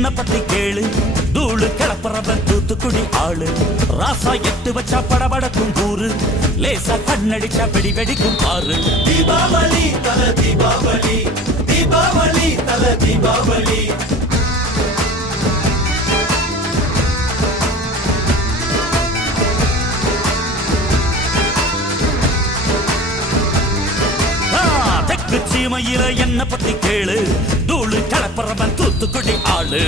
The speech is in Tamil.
என்ன பத்தி கேளு தூளு கிளப்புறவன் தூத்துக்குடி ஆளு ராசா எட்டு வச்சா படபடக்கும் கூறு லேசா கண்ணடிச்சா வெடி வெடிக்கும் பாரு தீபாவளி தல தீபாவளி தீபாவளி தல தீபாவளி தெற்கு சீமையில என்ன பத்தி கேளு தூளு கிளப்புறவன் தூத்துக்குடி ஆளு